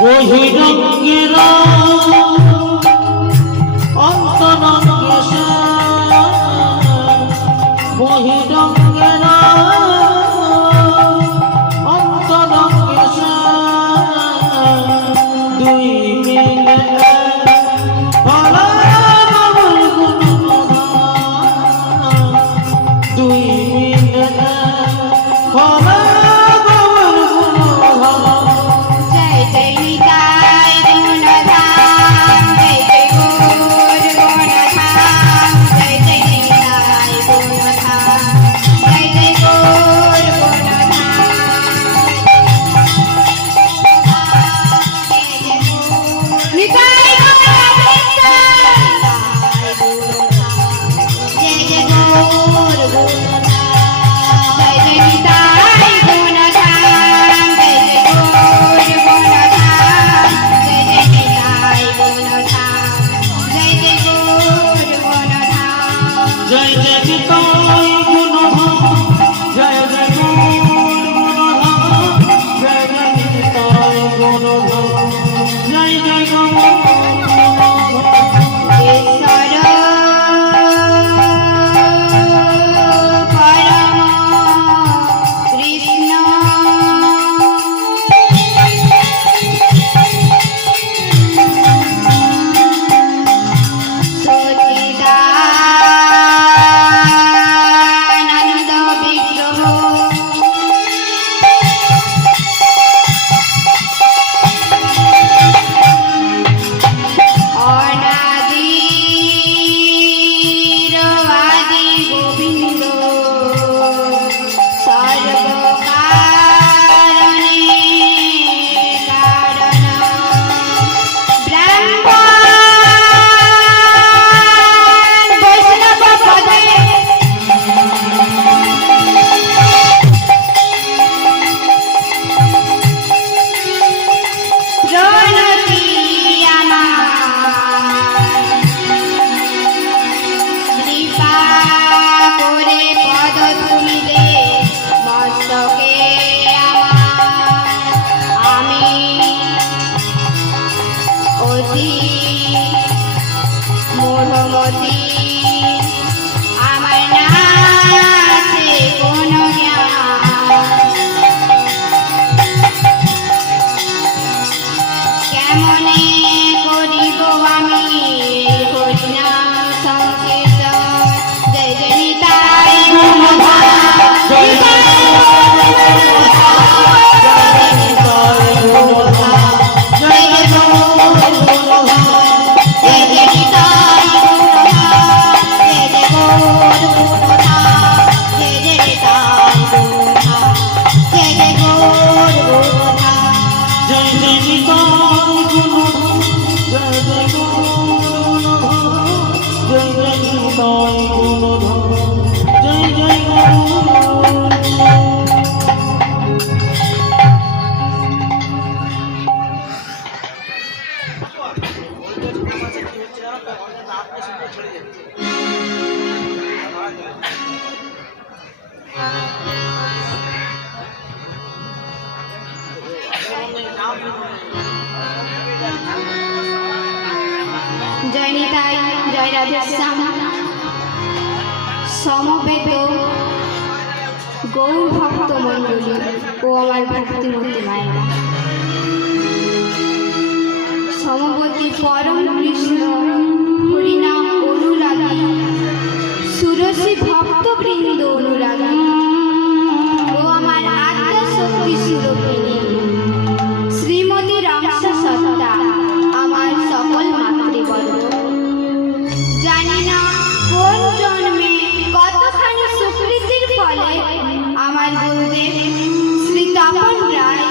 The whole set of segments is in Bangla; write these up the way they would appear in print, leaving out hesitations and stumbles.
বহিরঙ্গেরা অন্তরঙ্গে বহিরঙ্গেরা অন্তরঙ্গে দুই মিলে দুই মিলে জয় নিতাই, জয় রাধেশ্যাম। সমবেত গৌর ভক্ত মণ্ডলী ও আমার ভক্তিমতী মায়েরা, সমবতী পরম কৃষ্ণ হরিনাম অনুরাগী সুরসী ভক্তবৃন্দ অনুরাগী ও আমার আত্মশক্তি সুরভিনী শ্রীমতী রামসা সত্তা, আমার সকল মাতৃবর্গ, জানি না কোন জন্মে কতখানি সুকৃতির ফলে আমার গুরুদেব শ্রী তপন রায়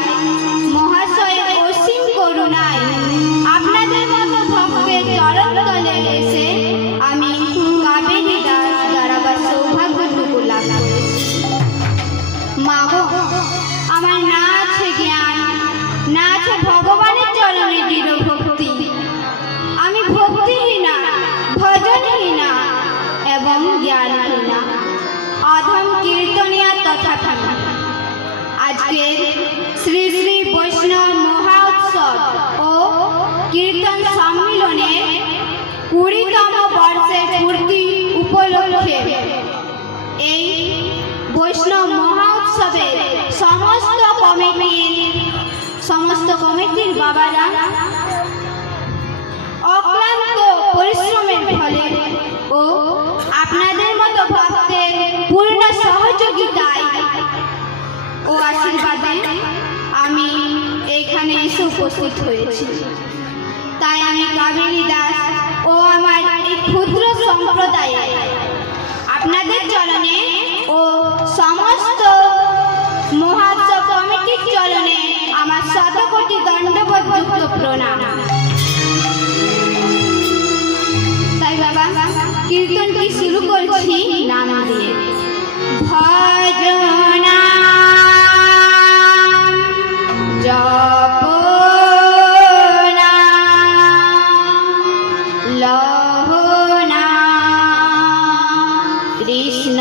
মহাশয়ের অসীম করুণায় আপনাদের মতো ভক্তের চরণতলে এসে আমি কাবেরী দাস দাঁড়াবার সৌভাগ্যটুকু লাভ করেছি। মা গো, আমার না আছে জ্ঞান, না আছে ভগবানের চরণে দৃঢ় ভক্তি। আমি ভক্তিহীনা, ভজনহীনা এবং জ্ঞানহীনা, অধম কীর্তনিয়া তথাপি। আজকের শ্রী শ্রী বৈষ্ণব মহা উৎসব ও কীর্তন সম্মিলনের 20তম বর্ষের পূর্তি উপলক্ষে এই বৈষ্ণব মহা উৎসবের সমস্ত কমিটির বাবারা অক্লান্ত পরিশ্রমের ফলে ও আপনাদের মতো ভক্তের পূর্ণ সহযোগিতায় ও আশীর্বাদে আমি এখানে এসে উপস্থিত হয়েছি। তাই আমি কাবেরী দাস ও আমার এই ক্ষুদ্র সম্প্রদায়ে আপনাদের চরণে ও সমস্ত মহোৎসব কমিটির চরণে আমার শতকোটি দণ্ডবতযুক্ত প্রণাম। তাই বাবা কীর্তনটি শুরু করছি নাম দিয়ে। ভজনা জপনা লহনা কৃষ্ণ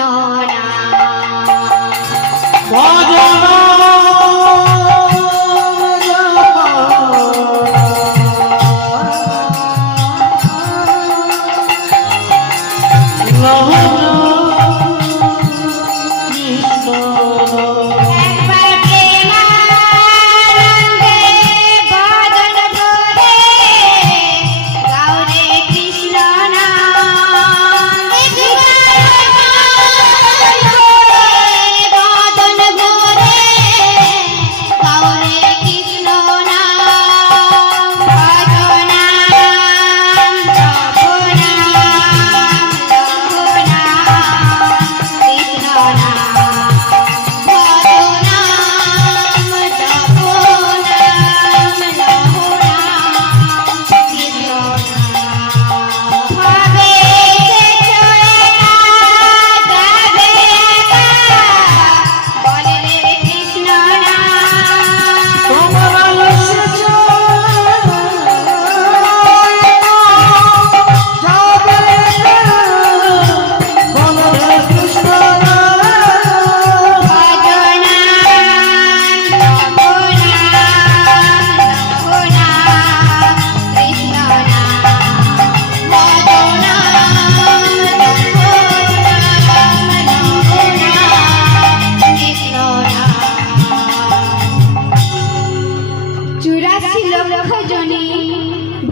ভজন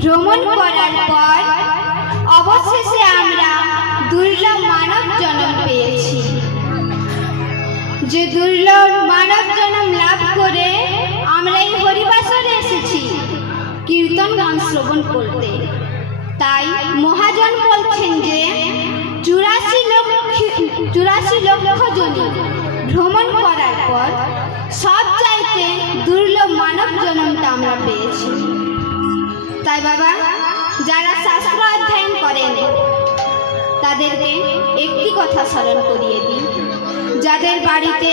ভ্রমণ করার পর অবশেষে আমরা দুর্লভ মানব জন্ম পেয়েছি। যে দুর্লভ মানব জন্ম লাভ করে আমরা এই হরিবাসরে এসেছি কীর্তন গান শ্রবণ করতে। তাই মহাজন বলছেন যে 84 লক্ষ জনী ভ্রমণ করার পর সব চাইতে দুর্লভ মানব জন্মটা আমরা পেয়েছি। তাই বাবা যারা শাস্ত্র অধ্যয়ন করেন তাদেরকে একটি কথা স্মরণ করিয়ে দিই। যাদের বাড়িতে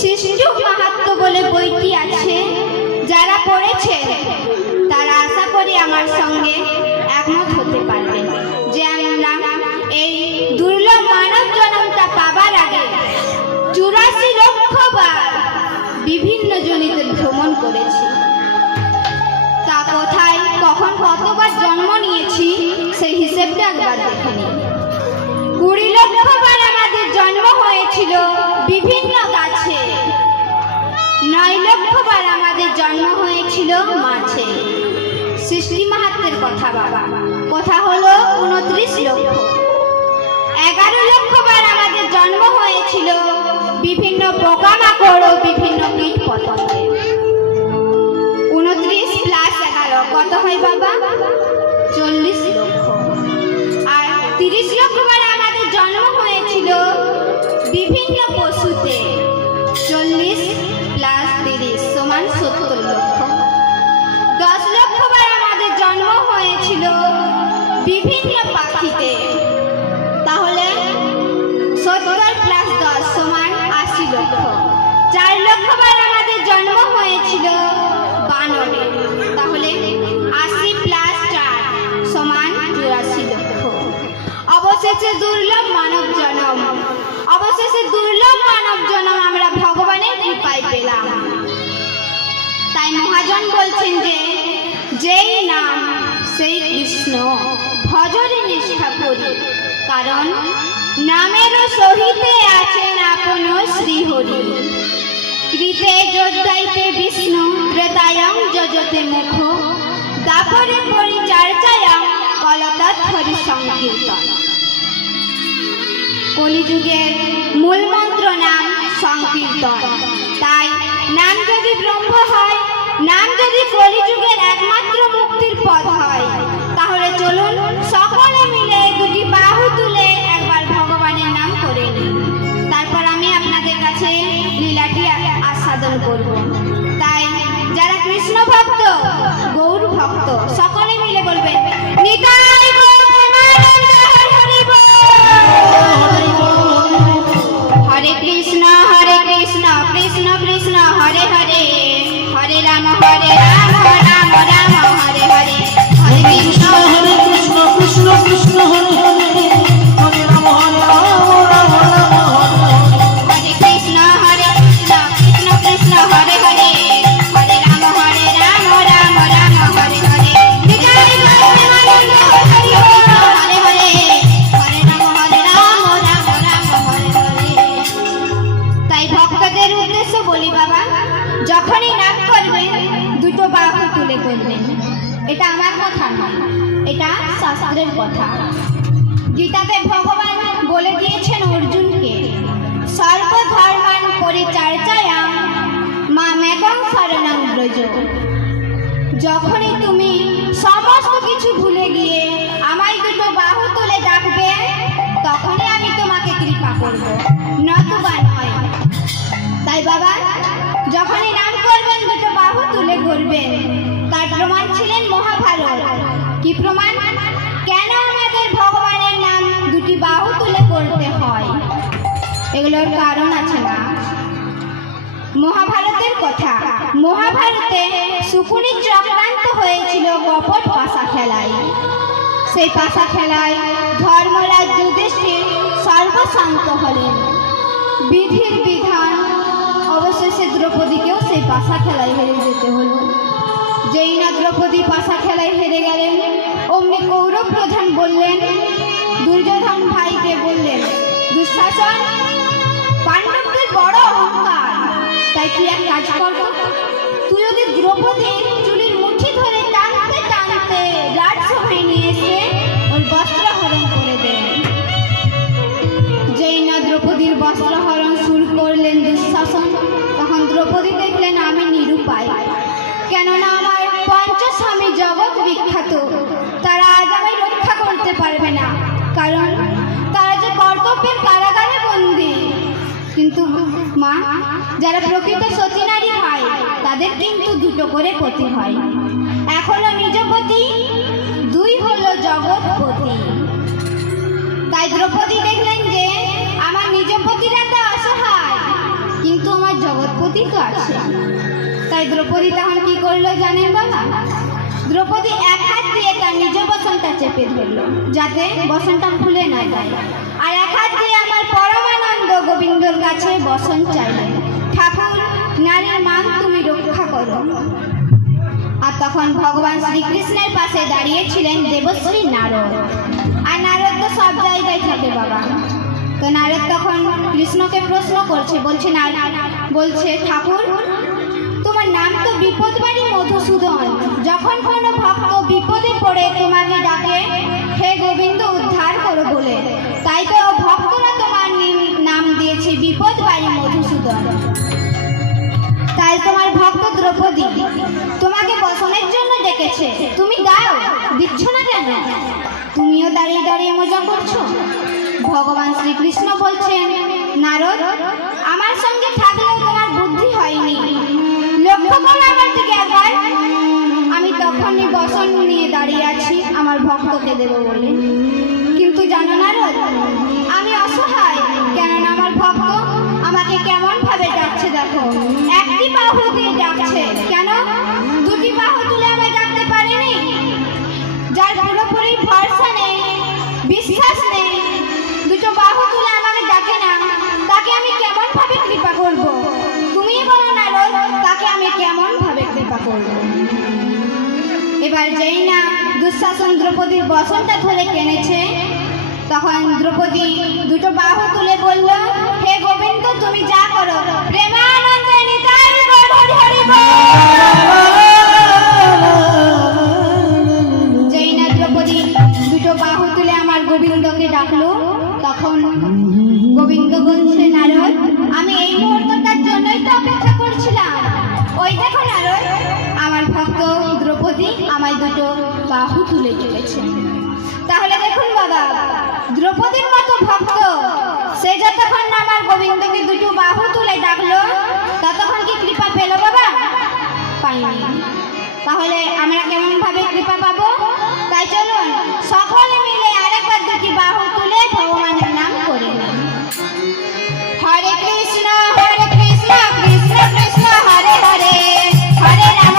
শিশু মাহাত্ম্য বলে বইটি আছে, যারা পড়েছেন তারা আশা করি আমার সঙ্গে একমত হতে পারবেন যে আমরা এই দুর্লভ মানব জন্মটা পাবার আগে 84 লক্ষ বার বিভিন্ন জনিতে ভ্রমণ করেছি। তা কোথায় কখন কতবার জন্ম নিয়েছি সেই হিসেবটা একবার দেখে নিই। 20 লক্ষ বার আমাদের জন্ম হয়েছিল বিভিন্ন গাছে, 9 লক্ষ বার আমাদের জন্ম হয়েছিল মাছে। সৃষ্টি মাহাত্ম্যের কথা বাবা, কথা হলো 29 লক্ষ। 11 লক্ষ বার আমাদের জন্ম হয়েছিল বিভিন্ন পোকামাকড় ও বিভিন্ন কীট পতঙ্গে। 29 প্লাস 11 কত হয় বাবা? 40 লক্ষ। আর 30 লক্ষ বার আমাদের জন্ম হয়েছিল বিভিন্ন পশুতে। 40 প্লাস 30 সমান 70 লক্ষ। 10 লক্ষ বার আমাদের জন্ম হয়েছিল বিভিন্ন পাখিতে। তাহলে 70 প্লাস 10 সমান 80 লক্ষ। 4 লক্ষ বার আমাদের জন্ম হয়েছিল বানরে। তাহলে 80 প্লাস 4 সমান 84 লক্ষ। অবশেষে দুর্লভ মানব জন্ম, অবশেষে দুর্লভ মানব জন্ম আমরা ভগবানের কৃপায় পেলাম। তাই মহাজন বলছেন যে যেই নাম সেই কৃষ্ণ, ভজরে নিষ্ঠা করি, কারণ নামেরও সহিতে আছেন আপন শ্রীহরি। কৃতে যোদ্ধাইতে বিষ্ণু, ত্রেতায়ং যজতে মুখ, দাপরে পরিচর্যায়াং কলতৎ হরি সংকীর্তন। কলিযুগের মূল মন্ত্র নাম সংকীর্তন। তাই নাম যদি ব্রহ্ম হয়, নাম যদি কলিযুগের একমাত্র মুক্তির পথ হয়, তাহলে চলুন সকলে মিলে দুটি বাহু তুলে একবার ভগবানের নাম করে নিই। তারপর আমি আপনাদের কাছে লীলাটি আস্বাদন করব। তাই যারা কৃষ্ণ ভক্ত, গৌর ভক্ত, সকলে মিলে বলবেন নিতাই গৌর প্রেমানন্দ হরি বল। হরে কৃষ্ণ কৃষ্ণ কৃষ্ণ হরে হরে, হরে রাম রাম রাম হরে হরে। হরে কৃষ্ণ কৃষ্ণ কৃষ্ণ হরে হরে, হরে রাম রাম রাম হরে হরে। হরে কৃষ্ণ কৃষ্ণ কৃষ্ণ হরে হরে, হরে রাম রাম রাম হরে হরে। নিতাই গৌর প্রেমানন্দ হরি বল। হরে হরে, হরে রাম রাম হরে হরে। তাই ভক্তদের উদ্দেশ্য বলি বাবা, যখনই নাম করবেন দুটো বাহু তুলে করবেন। এটা আমার কথা নয়, এটা শাস্ত্রের কথা। গীতাতে ভগবান বলে দিয়েছেন অর্জুনকে, সর্বধর্মান পরিচর্যায়াং মামেকং শরণং ব্রজ। যখনই তুমি সমস্ত কিছু ভুলে গিয়ে আমায় দুটো বাহু তুলে ডাকবে, তখনই আমি তোমাকে কৃপা করব, নতুবা নয়। তাই বাবা, যখনই নাম করবেন দুটো বাহু তুলে করবেন। তার প্রমাণ ছিলেন মহাভারত। কি প্রমাণ? কেন আমাদের ভগবানের নাম দুটি বাহু তুলে করতে হয়, এগুলোর কারণ আছে না। মহাভারতের কথা, মহাভারতে শকুনি চক্রান্ত হয়েছিল কপট পাশা খেলায়। সেই পাশা খেলায় ধর্মরাজ যুধিষ্ঠির সর্বশান্ত হলেন। বিধির বিধান, অবশেষে দ্রৌপদীকেও সেই পাশা খেলায় হেরে যেতে হলো। যেই না দ্রৌপদী পাশা খেলায় হেরে গেলেন, অমনি কৌরব প্রধান বললেন, দুর্যোধন ভাইকে বললেন, দুঃশাসন, পাণ্ডবদের বড় অহংকার, তাই তুই এক কাজ কর, তুই যদি দ্রৌপদীর চুলের মুঠি ধরে টানতে টানতে রাজসভায় নিয়ে এসে ওর বস্ত্র হরণ করে দেন। যেই না দ্রৌপদীর বস্ত্র হরণ শুরু করলেন দুঃশাসন, তখন দ্রৌপদী দেখলেন আমি নিরুপায়, কেননা আমার পঞ্চস্বামী জগৎ বিখ্যাত, তারা আজ আমায় রক্ষা করতে পারবে না, কারণ তারা যে কর্তব্যের কারাগারে বন্দী। কিন্তু মা, যারা প্রকৃত সতী নারী হয় তাদের কিন্তু দুটো করে পতি হয়, এক হলো নিজ পতি, দুই হলো জগৎপতি। তাই দ্রৌপদী দেখলেন যে আমার নিজ পতিরা তো অসহায়, কিন্তু আমার জগৎপতি তো আছে। তাই দ্রৌপদী তখন কি করলো জানেন বাবা? দ্রৌপদী এক হাত দিয়ে তার নিজ বসনটা চেপে ধরলো, যাতে বসনটা খুলে না যায়, আর এক হাত দিয়ে আমার পরমানন্দ গোবিন্দর কাছে বসন চাইলেন, ঠাকুর, নারীর মান তুমি রক্ষা করো। আর তখন ভগবান শ্রীকৃষ্ণের পাশে দাঁড়িয়েছিলেন দেবশ্রী নারদ। আর নারদ তো সব জায়গায় থাকে বাবা। তো নারদ তখন কৃষ্ণকে প্রশ্ন করছে, বলছে ঠাকুর, তোমার নাম তো বিপদবাড়ি মধুসূদন, যখন কোনো ভক্ত বিপদে পড়ে তোমাকে ডাকে হে গোবিন্দ উদ্ধার করো বলে, তাই তো ভক্তরা তোমার নাম দিয়েছে বিপদবাড়ি মধুসূদন। তাই তোমার ভক্ত দ্রৌপদী তোমাকে বসনের জন্য ডেকেছে, তুমি দাও, দিচ্ছ না কেন? তুমিও দাঁড়িয়ে দাঁড়িয়ে মজা করছো। ভগবান শ্রীকৃষ্ণ বলছেন, নারদ, আমার সঙ্গে থাকলেও তোমার বুদ্ধি হয়নি, লক্ষ্য করো আমার দিকে একবার। আমি তখনই বসন নিয়ে দাঁড়িয়ে আছি আমার ভক্তকে দেব বলে, কিন্তু জানো নারদ, আমি অসহায়, কেননা আমার ভক্ত আমাকে কেমন ভাবে ডাকছে দেখো, একটি বাহু দিয়ে ডাকছে, কেন দুটি বাহু তুলে আমায় ডাকতে পারেনি? যার পুরোপুরি ভরসা নেই, বিশ্বাস নেই, দুটো বাহু তুলে আমাকে ডাকে না, তাকে আমি কেমন ভাবে কৃপা করব? তুমিই বলো নারদ, তাকে আমি কেমন ভাবে কৃপা করব? এবার যেই না দুঃশাসন দ্রৌপদীর বসনটা ধরে টেনেছে, তখন দ্রৌপদী দুটো বাহু তুলে বলল, হে গোবিন্দ, তুমি যা করো, প্রেমানন্দে নিতাই গৌর হরি হরি বল। যেই না দ্রৌপদী দুটো বাহু তুলে আমার গোবিন্দকে ডাকলো, তখন গোবিন্দ বলছে, নারদ, আমি এই মুহূর্তটার জন্যই তো অপেক্ষা করছিলাম। ওই দেখো নারদ, আমার ভক্ত দ্রৌপদী আমায় দুটো বাহু তুলে চলেছে। তাহলে দেখুন বাবা, দ্রৌপদীর মতো ভক্ত সে যতক্ষণ না আমার গোবিন্দকে দুটো বাহু তুলে ডাকলো, ততক্ষণ কি কৃপা পেল বাবা? পাইনি। তাহলে আমরা কেমন ভাবে কৃপা পাবো? তাই চলুন সকলে মিলে আরেকবার দুটি বাহু তুলে ভগবানের নাম করে নিই। হরে কৃষ্ণ কৃষ্ণ কৃষ্ণ হরে হরে, হরে রাম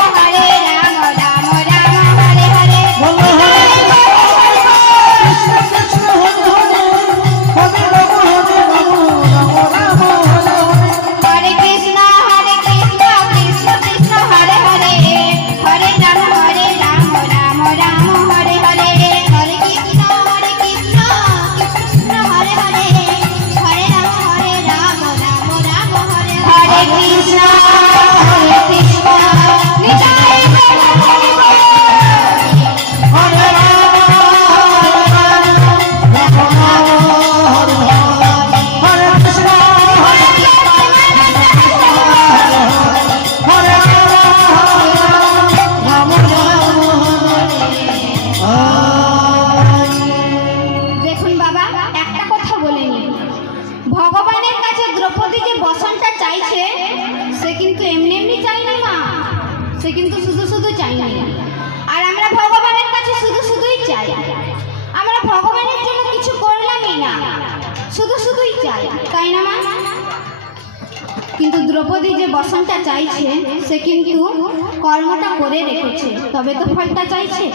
রাম রাম হরে হরে। বলো হরে কৃষ্ণ কৃষ্ণ হরে হরে, হরে রাম রাম রাম হরে হরে। হরে কৃষ্ণ কৃষ্ণ কৃষ্ণ হরে হরে, হরে রাম রাম রাম হরে হরে। হরে কৃষ্ণ কৃষ্ণ কৃষ্ণ হরে হরে, হরে রাম রাম রাম হরে হরে। হরে কৃষ্ণ কৃষ্ণ নিতাই গৌর হরি বল। হরে রাম রাম রাম হরে হরে, হরে কৃষ্ণ হরে হরে রাম রাম দেখুন বাবা, একটা কথা বলে নি, ভগবানের কাছে দ্রৌপদী যে বসনটা চাইছে, সে কিন্তু এমনি এমনি চাইনি মা, সে কিন্তু শুধু শুধু চাইনি। আর আমরা ভগবানের কাছে শুধু শুধুই চাই, আমরা ভগবানের জন্য কিছু করলামই না, শুধু শুধুই চাই, তাই না মা? কিন্তু দ্রৌপদী যে বসনটা চাইছে, সে কিন্তু কর্মটা করে রেখেছে, তবে তো ফলটা চাইছে।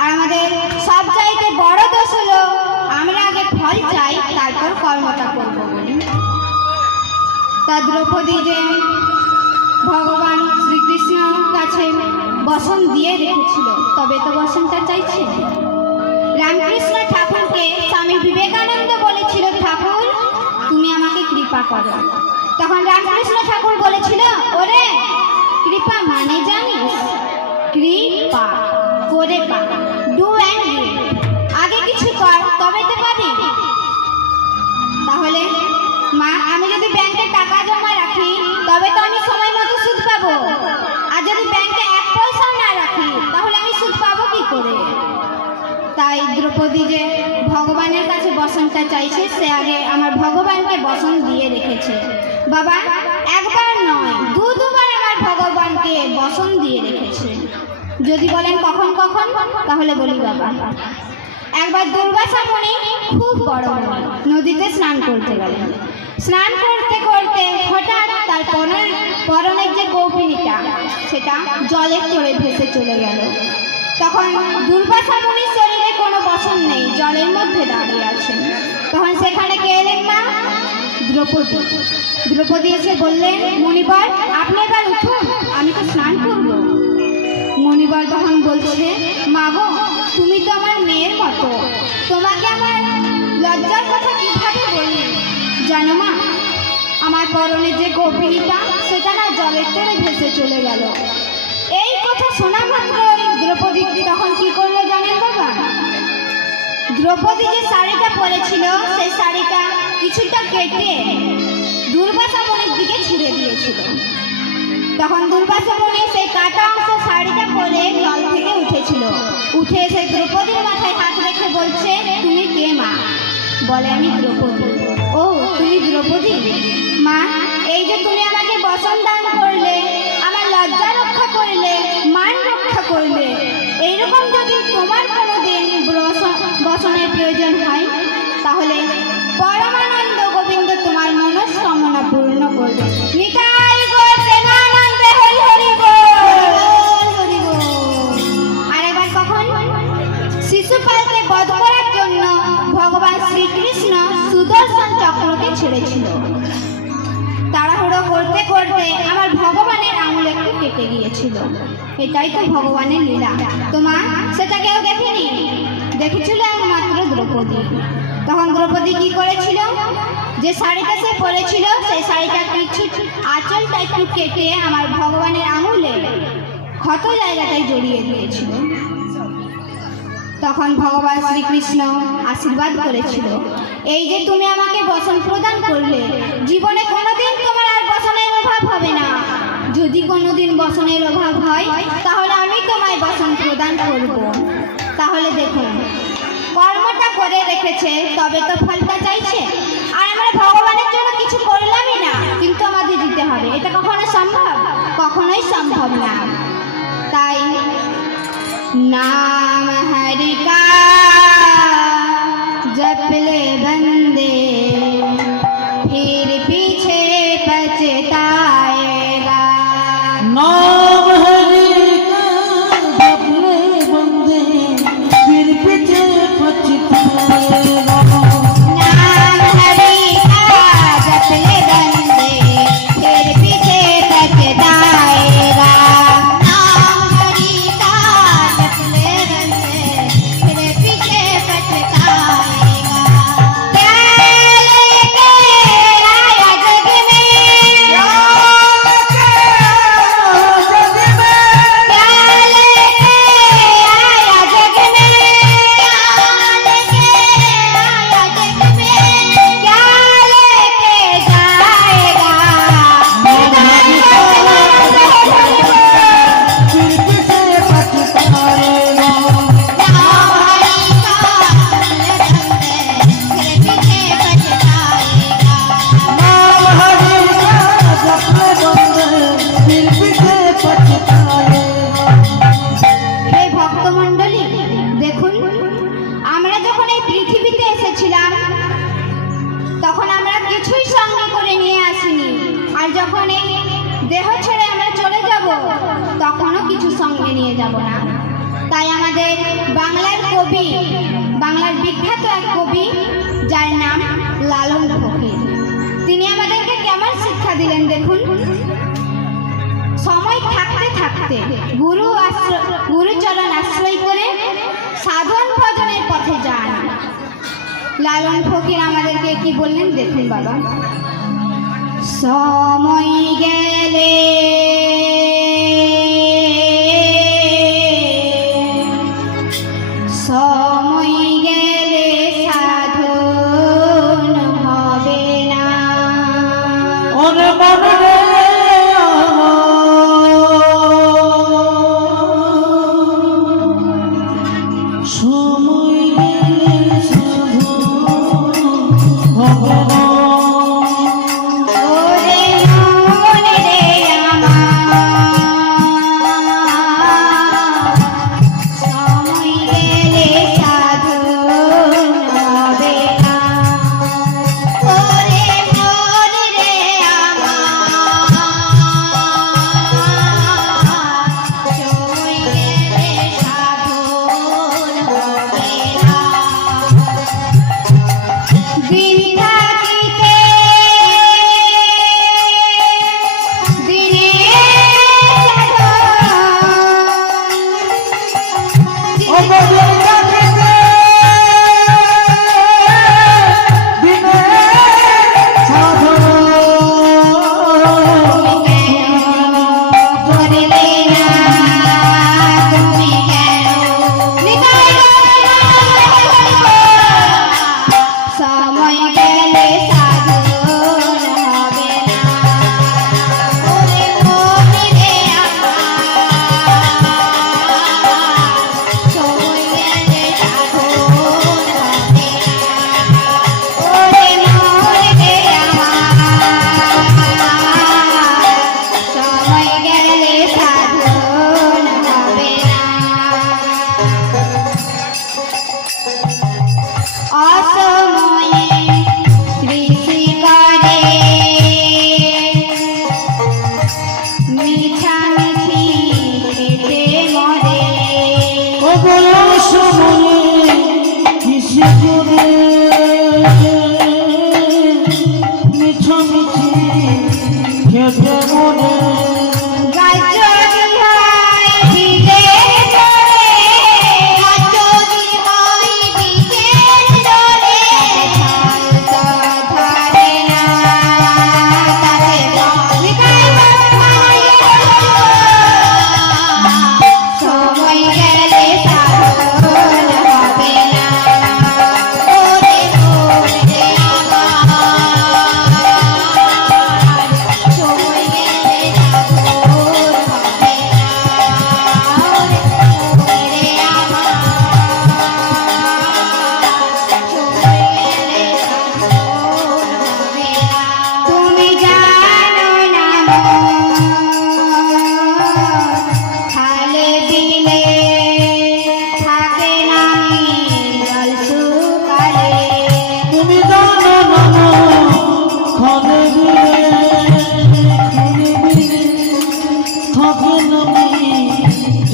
আর আমাদের সব চাইতে বড় দোষ হলো আমরা আগে ফল চাই, তারপর কর্মটা করবো বলি। তা দ্রৌপদী যে ভগবান শ্রীকৃষ্ণর কাছে বসন দিয়ে রেখেছিল, তবে তো বসনটা চাইছে। রামকৃষ্ণ ঠাকুরকে স্বামী বিবেকানন্দ বলেছিল, ঠাকুর তুমি আমাকে কৃপা করো। তখন রামকৃষ্ণ ঠাকুর বলেছিল, ওরে কৃপা মানে জানিস? কৃপা করে পা, ডু অ্যান্ড ডু, আগে কিছু কর তবে তো পাবি। তাহলে মা, আমি যদি ব্যাংকে টাকা জমা রাখি, তবে তো আমি সময় মতো সুদ পাবো। আর যদি ব্যাংকে এক পয়সাও না রাখি, তাহলে আমি সুদ পাবো কি করে? তাই দ্রৌপদী যে ভগবানের কাছে বসনটা চাইছে, সে আগে আমার ভগবানকে বসন দিয়ে রেখেছে। বাবা, একবার নয় দুবার আমার ভগবানকে বসন দিয়ে রেখেছে। যদি বলেন কখন কখন, তাহলে বলি বাবা, একবার দুর্বাসা মুনি, খুব বড় মুনি, নদীতে স্নান করতে গেলেন। স্নান করতে করতে হঠাৎ তার পরনের যে কৌপিনীটা, সেটা জলের তোড়ে ভেসে চলে গেল। তখন দুর্বাসা মুনির শরীরে কোনো বসন নেই, জলের মধ্যে দাঁড়িয়ে আছেন। তখন সেখানে কে এলেন মা? দ্রৌপদী। দ্রৌপদী এসে বললেন, মুনিবর আপনি এবার উঠুন, আমি তো স্নান করব। মুনিবর তখন বলছে, মা গো, তুমি তো আমার মেয়ের মতো, তোমাকে আমার লজ্জার কথা কিভাবে বলি? জানো মা, আমার পরনের যে কৌপিনীটা, সেটা না জলের তোড়ে ভেসে চলে গেল। এই কথা শোনা মাত্রই দ্রৌপদী তখন কি করলো জানেন বাবা? দ্রৌপদী যে শাড়িটা পরেছিল, সেই শাড়িটা কিছুটা কেটে দুর্বাসা মুনির দিকে ছিঁড়ে দিয়েছিল। তখন দুর্বাসা মুনি সেই কাটা অংশ শাড়িটা পরে জল থেকে উঠেছিল, উঠে এসে দ্রৌপদীর মাথায় হাত রেখে বলছে, তুমি কে মা? বলে, আমি দ্রৌপদী। ও তুমি দ্রৌপদী? মা, এই যে তুমি আমাকে বসন দান করলে, আমার লজ্জা রক্ষা করলে, মান রক্ষা করলে, এইরকম যদি তোমার কোনোদিন বসনের প্রয়োজন হয়, তাহলে পরমানন্দ গোবিন্দ তোমার মনস্কামনা পূর্ণ করবে। নিতাই গৌর প্রেমানন্দে হরি হরি বল, হরি বল। আর এবার কখন? শিশুপালকে বধ করার জন্য ভগবান শ্রীকৃষ্ণ সুদর্শন চক্রকে ছেড়েছিল। তাড়াহুড়ো করতে করতে আমার ভগবানের আঙুল একটু কেটে গিয়েছিল। এটাই তো ভগবানের লীলা। তোমার সেটা কেউ দেখেনি, দেখেছিল একমাত্র দ্রৌপদী। তখন দ্রৌপদী কি করেছিল, যে শাড়িটা সে পরেছিল সেই শাড়িটা কিছু আঁচলটা একটু কেটে আমার ভগবানের আঙুলে ক্ষত জায়গাটায় জড়িয়ে দিয়েছিল। তখন ভগবান শ্রীকৃষ্ণ আশীর্বাদ করেছিল, এই যে তুমি আমাকে বসন প্রদান করলে, জীবনে কোনোদিন তোমার আর বসনের অভাব হবে না। যদি কোনোদিন বসনের অভাব হয় তাহলে আমি তোমায় বসন প্রদান করব। তাহলে দেখুন, কর্মটা করে রেখেছে তবে তো ফলটা চাইছে, আর আমরা ভগবানের জন্য কিছু করলামই না, কিন্তু আমাদের দিতে হবে। এটা কখনো সম্ভব? কখনোই সম্ভব না। তাই नाम हरि का जप ले बंदे, फिर पीछे पछताएगा। नाम हरि का जप ले बंदे, फिर पीछे पछताएगा। नाम हरि का जप ले बंदे, फिर पीछे पछताएगा। नाम हरि का जप ले बंदे, फिर पीछे पछताएगा। क्या लेके आया जग में, क्या लेके आया जग में, क्या लेके जाएगा। फिर पीछे पछताएगा। नाम हरि का जप ले बंदे, फिर पीछे पछताएगा। হে ভক্তমণ্ডলী, দেখুন, আমরা যখন এই পৃথিবীতে এসেছিলাম তখন আমরা কিছুই সঙ্গে করে নিয়ে আসিনি, আর যখন এই দেহ ছেড়ে আমরা চলে যাব তখনও কিছু সঙ্গে নিয়ে যাব না। তাই আমাদের বাংলার কবি, বাংলার বিখ্যাত এক কবি যার নাম লালন ফকির, তিনি আমাদেরকে কেমন শিক্ষা দিলেন দেখুন। সময় থাকতে থাকতে গুরুচরণ আশ্রয় করে সাধন ভজনের পথে যান। লালন ফকির আমাদেরকে কি বললেন দেখুন বাবা। সময় গেলে সময় গেলে সাধন হবে না। ওরে মন রে সময় গেলে সাধন হবে না। ওরে মন রে আমার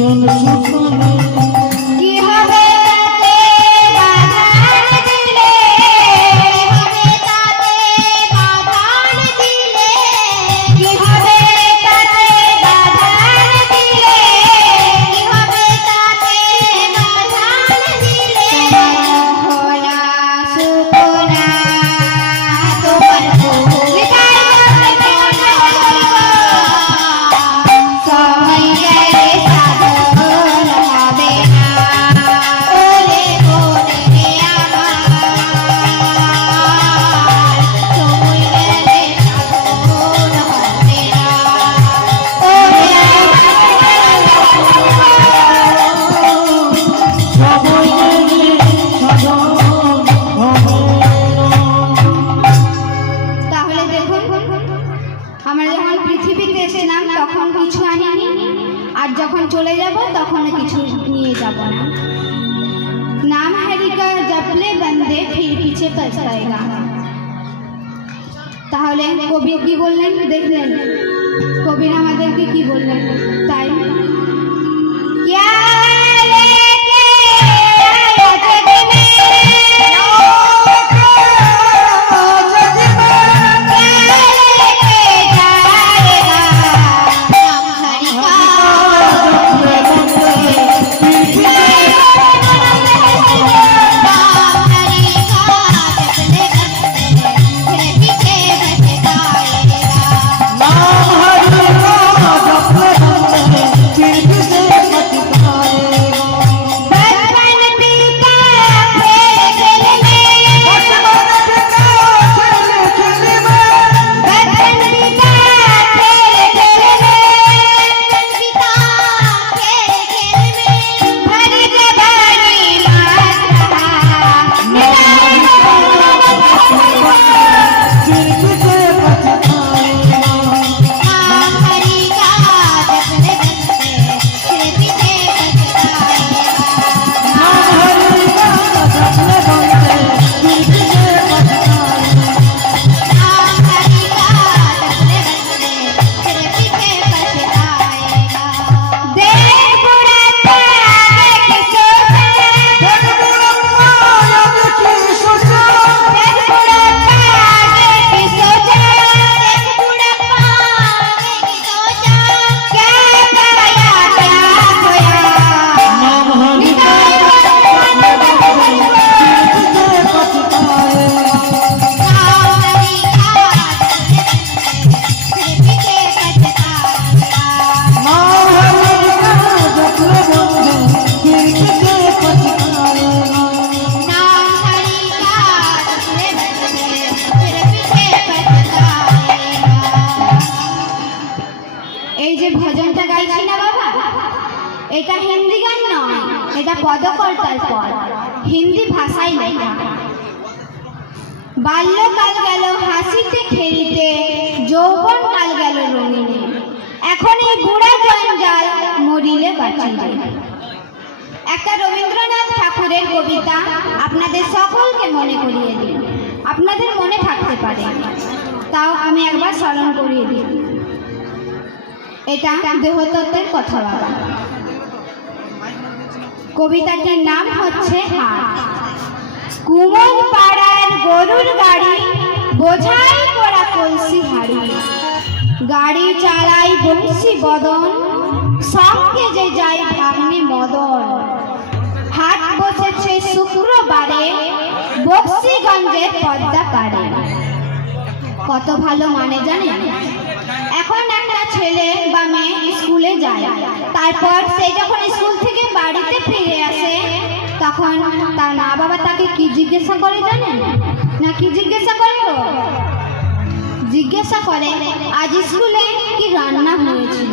ভীষণ সুখনে কি হবে তাতে বাধার দিলে, কি হবে তাতে বাধার দিলে, কি হবে তাতে বাধার দিলে, কি হবে তাতে বাধার দিলে, ভোলা সুপনা তোমার ভূমিকায় সময় গেলে সাধন হবে না, ওরে মনে আমার সময় গেলে সাধন হবে না, ওরে সময় গেলে সাধন হবে না। তাহলে দেখুন, আমরা যখন পৃথিবীতে এসেছিলাম তখন কিছু আনিনি, আর যখন চলে যাব তখন কিছু নিয়ে যাব না। নাম হরিকা জপলে বন্দে ফির পিছে পছতাएगा। তাহলে কবি কি বললেন দেখলেন, কবির আমাদেরকে কি বললেন, তাই क्या लेके आया जग में এই যে ভজনটা গাইছি না বাবা, এটা হিন্দি গান নয়, এটা পদকর্তার পদ, হিন্দি ভাষায় লেখা। বাল্যকাল গেল হাসিতে খেলিতে, যৌবন কাল গেল রঙিনে, এখন এই বুড়া জঞ্জাল মরিলে বাঁচিলে। একটা রবীন্দ্রনাথ ঠাকুরের কবিতা আপনাদের সকলকে মনে করিয়ে দিই, আপনাদের মনে থাকতে পারে, তাও আমি একবার স্মরণ করিয়ে দিই। এটা দেহতত্ত্বের কথা বাবা। কবিতাটির নাম হচ্ছে হাট। কুমোর পাড়ার গরুর গাড়ি, বোঝাই করা কলসি হাড়ি, গাড়ি চালাই বংশী বদন, সঙ্গে যে যায় ভাগ্নে মদন। হাট বসেছে শুক্রবারে, বক্সিগঞ্জের পদ্মা পাড়ে। কত ভালো মানে জানেন? এখন একটা ছেলে বা মেয়ে স্কুলে যায়, তারপর সে যখন স্কুল থেকে বাড়িতে ফিরে আসে তখন তার মা বাবা তাকে কি জিজ্ঞাসা করে জানেন? না কি জিজ্ঞাসা করে গো? জিজ্ঞাসা করে আজ স্কুলে কি রান্না হয়েছিল।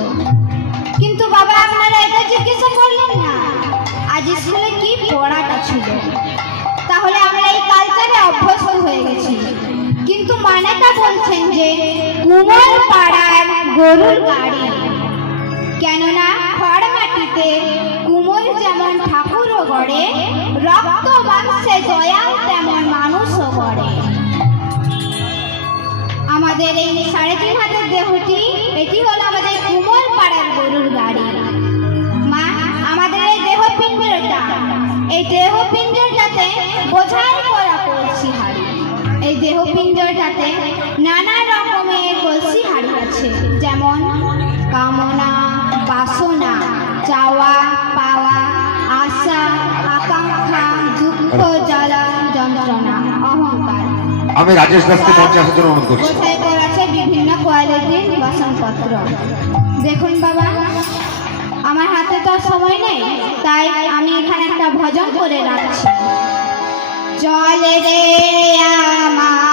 কিন্তু বাবা আপনারা এটা জিজ্ঞাসা করলেন না আজ স্কুলে কি পড়াটা ছিল। তাহলে আমরা এই কালচারে অভ্যস্ত হয়ে গেছি, কিন্তু মানেটা বলছেন যে কুমোর পাড়ার গরুর গাড়ি। কেননা খড় মাটিতে কুমোর যেমন ঠাকুরও গড়ে, রক্ত মাংসে দয়াল তেমন মানুষও গড়ে। আমাদের এই 3.5 হাতের দেহটি, এটি হলো আমাদের কুমোর পাড়ার গরুর গাড়ি। মা এই দেহপিণ্ডটাতে বোঝাই করা কলসি হাড়ি। এই দেহপিণ্ডটাতে নানা রকমের কলসি হাড়ি আছে, যেমন কামনা, বাসনা, চাওয়া পাওয়া, আশা, আকাঙ্ক্ষা, দুঃখ, জ্বালা, যন্ত্রণা, অহংকার। আমি রাজেশ দাসকে মঞ্চে আসার জন্য অনুরোধ করছি। বোঝাই করা আছে বিভিন্ন কোয়ালিটির বাসনপত্র। দেখুন বাবা, আমার হাতে তো আর সময় নেই, তাই আমি এখানে একটা ভজন করে রাখছি। চলে রে আমার